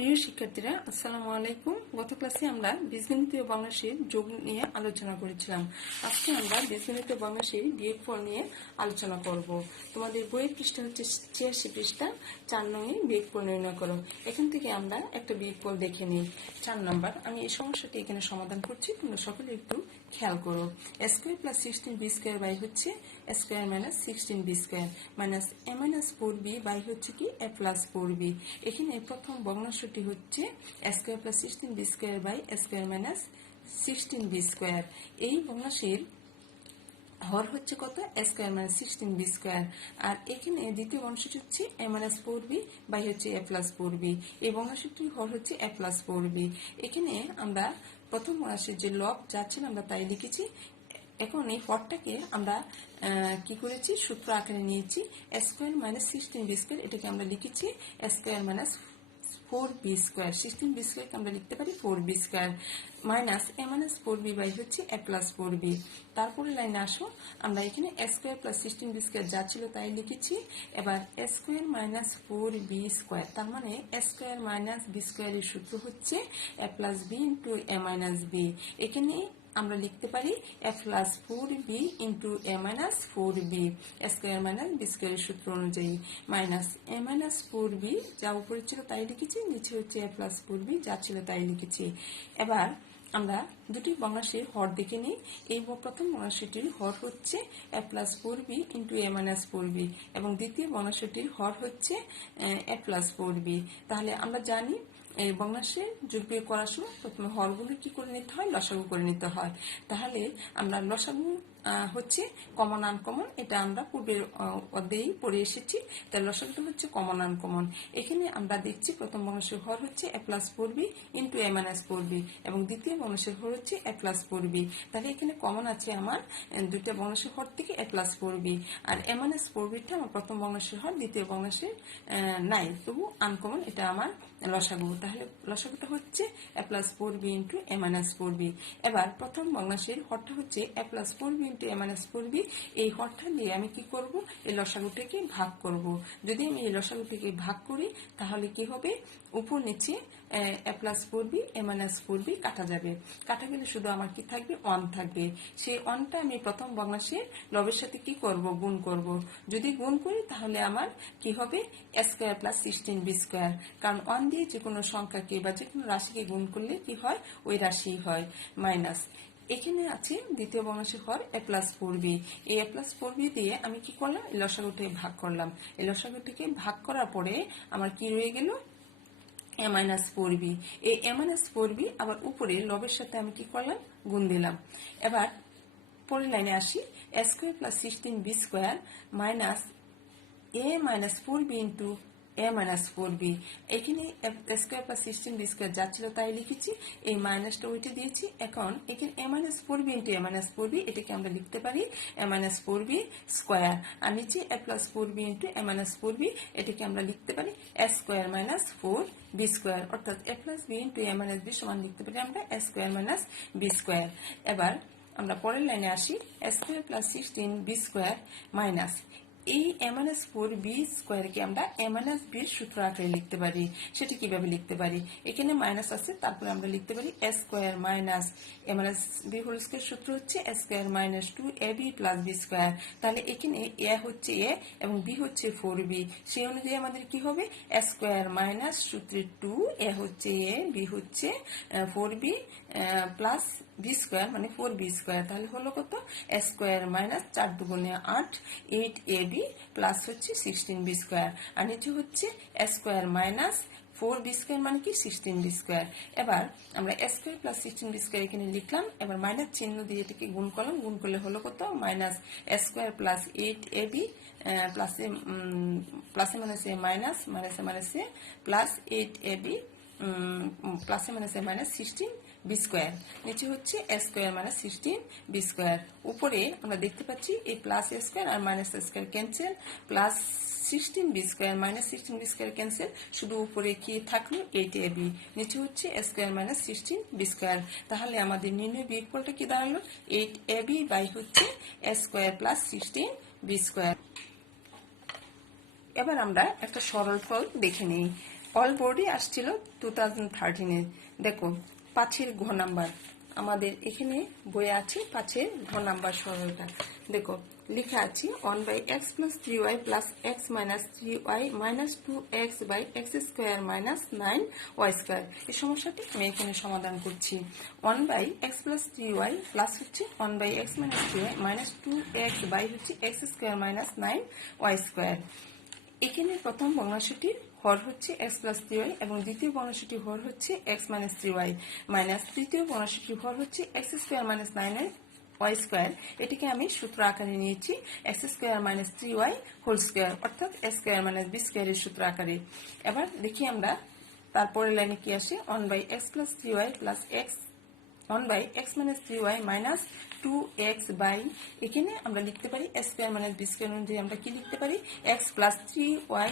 প্রিয় শিক্ষার্থীরা, আসসালামু আলাইকুম। গত ক্লাসে আমরা বীজগণিতীয় ভগ্নাংশের যোগ নিয়ে আলোচনা করেছিলাম। আজকে আমরা বীজগণিতীয় ভগ্নাংশের বিয়োগফল নিয়ে আলোচনা করব। তোমাদের বইয়ের পৃষ্ঠা হচ্ছে 86 পৃষ্ঠা, 4 নং বিয়োগফল নির্ণয় করো। এখান থেকে আমরা একটা বিয়োগফল দেখে নিই। 4 নম্বর, আমি এই সমস্যাটি এখানে সমাধান করছি, তোমরা সকলে একটু খেয়াল করো। a square plus 16b square by হচ্ছে a square minus 16b square minus a minus 4b by হচ্ছে কি a প্লাস 4b। এখানে প্রথম ভগ্নাংশটি হচ্ছে a square plus 16b square by a square minus 16b square. এই ভগ্নাংশের হর হচ্ছে কত? a square minus 16b square. আর এখানে দ্বিতীয় ভগ্নাংশটি হচ্ছে a মাইনাস 4b বাই হচ্ছে a প্লাস 4b। এই ভগ্নাংশটির হর হচ্ছে a প্লাস 4b। এখানে আমরা প্রথম ভগ্নাংশের যে লব যাচ্ছিল আমরা তাই লিখেছি। এখন এই হরটাকে আমরা কি করেছি, সূত্র আকারে নিয়েছি। a square minus 16b square, এটাকে আমরা লিখেছি a square minus 4b square. 16b স্কয়ারকে আমরা লিখতে পারি 4b square minus a minus 4b by হচ্ছে a প্লাস 4b। তারপরে লাইনে আসো, আমরা এখানে a square plus 16b square যা ছিল তাই লিখেছি। এবার a square minus 4b square, তার মানে a স্কয়ার মাইনাস b স্কয়ারের সূত্র হচ্ছে a plus b into a minus b। এখানে আমরা লিখতে পারি a plus 4b into a minus 4b। a square minus b স্কয়ারের সূত্র অনুযায়ী মাইনাস a মাইনাস 4b যা উপরে ছিল তাই লিখেছি, নিচে হচ্ছে a প্লাস 4b যা ছিল তাই লিখেছি। এবার আমরা দুটি ভগ্নাংশের হর দেখে নিই। এই প্রথম ভগ্নাংশটির হর হচ্ছে a plus 4b into a minus 4b এবং দ্বিতীয় ভগ্নাংশটির হর হচ্ছে a প্লাস 4b। তাহলে আমরা জানি এই ভগ্নাংশের যোগ বিয়োগ করার সময় প্রথমে হরগুলো কি করে নিতে হয়, লসাগু করে নিতে হয়। তাহলে আমরা লসাগু হচ্ছে কমন আনকমন, এটা আমরা পূর্বের অধ্যায়েই পড়ে এসেছি। তাই লসাগুটা হচ্ছে কমন আনকমন। এখানে আমরা দেখছি প্রথম ভগ্নাংশের হর হচ্ছে a plus 4b into a minus 4b এবং দ্বিতীয় ভগ্নাংশের হর হচ্ছে a প্লাস 4b। তাহলে এখানে কমন আছে আমার দুইটা ভগ্নাংশের হর থেকে a প্লাস 4b, আর a মাইনাস 4bটা আমার প্রথম ভগ্নাংশের হর, দ্বিতীয় ভগ্নাংশের নাই, তবু আনকমন, এটা আমার লসাগু। তাহলে লসাগুটা হচ্ছে a plus 4b into a minus 4b। এবার প্রথম ভগ্নাংশের হরটা হচ্ছে a plus 4b into a minus 4b। এই হরটা দিয়ে আমি কি করব, এই লসাগুটাকে ভাগ করব। যদি আমি এই লসাগুটাকে ভাগ করি তাহলে কি হবে, উপর নিচে a plus 4b a minus 4b কাটা যাবে। কাটা গেলে শুধু আমার কি থাকবে, 1 থাকবে। সেই 1টা আমি প্রথম ভগ্নাংশের লবের সাথে কি করব, গুণ করব। যদি গুণ করি তাহলে আমার কি হবে, a square plus 16b square. কারণ 1 দিয়ে যে কোনো সংখ্যাকে বা যে কোনো রাশিকে গুণ করলে কি হয়, ওই রাশি হয়। মাইনাস এখানে আছে দ্বিতীয় ভগ্নাংশের হর a প্লাস 4b। এই a প্লাস 4b দিয়ে আমি কি করলাম, এই লসাগুটাকে ভাগ করলাম। এই লসাগুটিকে ভাগ করার পরে আমার কি রয়ে গেল, a মাইনাস 4b। এই a মাইনাস 4b আবার উপরে লবের সাথে আমি কি করলাম, গুণ দিলাম। এবার পরের লাইনে আসি, a square plus 16b square minus a minus 4b into a minus 4b। এখানে a square plus 16b square যা ছিল তাই লিখেছি, এই মাইনাসটা ওইটা দিয়েছি। এখন এখানে a minus 4b into a minus 4b, এটাকে আমরা লিখতে পারি a মাইনাস 4b স্কয়ার। আর নিচে a plus 4b into a minus 4b, এটাকে আমরা লিখতে পারি a square minus 4b square. অর্থাৎ a plus b into a minus b সমান লিখতে পারি আমরা a square minus b square. এবার আমরা পরের লাইনে আসি, a square plus 16b square minus এই a মাইনাস 4b স্কয়ারকে আমরা a মাইনাস b সূত্র আকারে লিখতে পারি। সেটা কিভাবে লিখতে পারি, এখানে মাইনাস আছে, তারপরে আমরা লিখতে পারি a square minus a minus b whole square. সূত্র হচ্ছে a square minus 2ab plus b square. তাহলে এখানে a হচ্ছে a এবং b হচ্ছে 4b, সেই অনুযায়ী আমাদের কি হবে, a স্কয়ার মাইনাস সূত্রে 2, a হচ্ছে a, b হচ্ছে 4b প্লাস b স্কয়ার মানে 4b স্কয়ার। তাহলে হলো কত, a স্কয়ার মাইনাস 4 দুগুণে 8, 8ab প্লাস হচ্ছে 16b স্কয়ার। আর নিচে হচ্ছে a square minus 4b square মানে কি 16b স্কয়ার। এবার আমরা a square plus 16b square এখানে লিখলাম। এবার মাইনাস চিহ্ন দিয়ে এটাকে গুণ করলাম। গুণ করলে হলো কত, minus a square plus 8ab প্লাসে প্লাসে মাইনাসে মাইনাস, মাইনাসে মাইনাসে প্লাস 8ab প্লাসে মাইনাসে মাইনাস 16b স্কয়ার। নিচে হচ্ছে a square minus 16b square. উপরে আমরা দেখতে পাচ্ছি এই প্লাস a স্কয়ার আর minus a square cancel, plus 16b square minus 16b square cancel, শুধু উপরে কি থাকলো 8ab। নিচে হচ্ছে a square minus 16b square. তাহলে আমাদের নির্ণয় বিয়োগফলটা কি দাঁড়ালো, 8ab বাই হচ্ছে a square plus 16b square. এবার আমরা একটা সরল ফল দেখে নিই। অল বোর্ডে আসছিল 2013-এ। দেখো 5-এর ঘ নাম্বার আমাদের এখানে বইয়ে আছে, 5-এর ঘ নাম্বার সরলটা। দেখো লেখা আছে 1/x + 3y + x - 3y - 2x / x square - 9y²। এই সমস্যাটি আমি এখানে সমাধান করছি। 1/x + 3y প্লাস হচ্ছে 1/x - 3y - 2x / x square - 9y²। এখানে প্রথম ভগ্নাংশটির হর হচ্ছে x + 3y এবং দ্বিতীয় ভগ্নাংশটির হর হচ্ছে x - 3y মাইনাস তৃতীয় ভগ্নাংশটির হর হচ্ছে x স্কয়ার - 9y²। এটিকে আমি সূত্র আকারে নিয়েছি x square - 3y whole square, অর্থাৎ a স্কয়ার - b স্কয়ার এর সূত্র আকারে। এবার দেখি আমরা তারপরের লাইনে কি আসে, 1/x + 3y + x 1/x - 3y - 2x এখানে আমরা লিখতে পারি a স্কয়ার - b স্কয়ার অনুযায়ী আমরা কি লিখতে পারি, x + 3y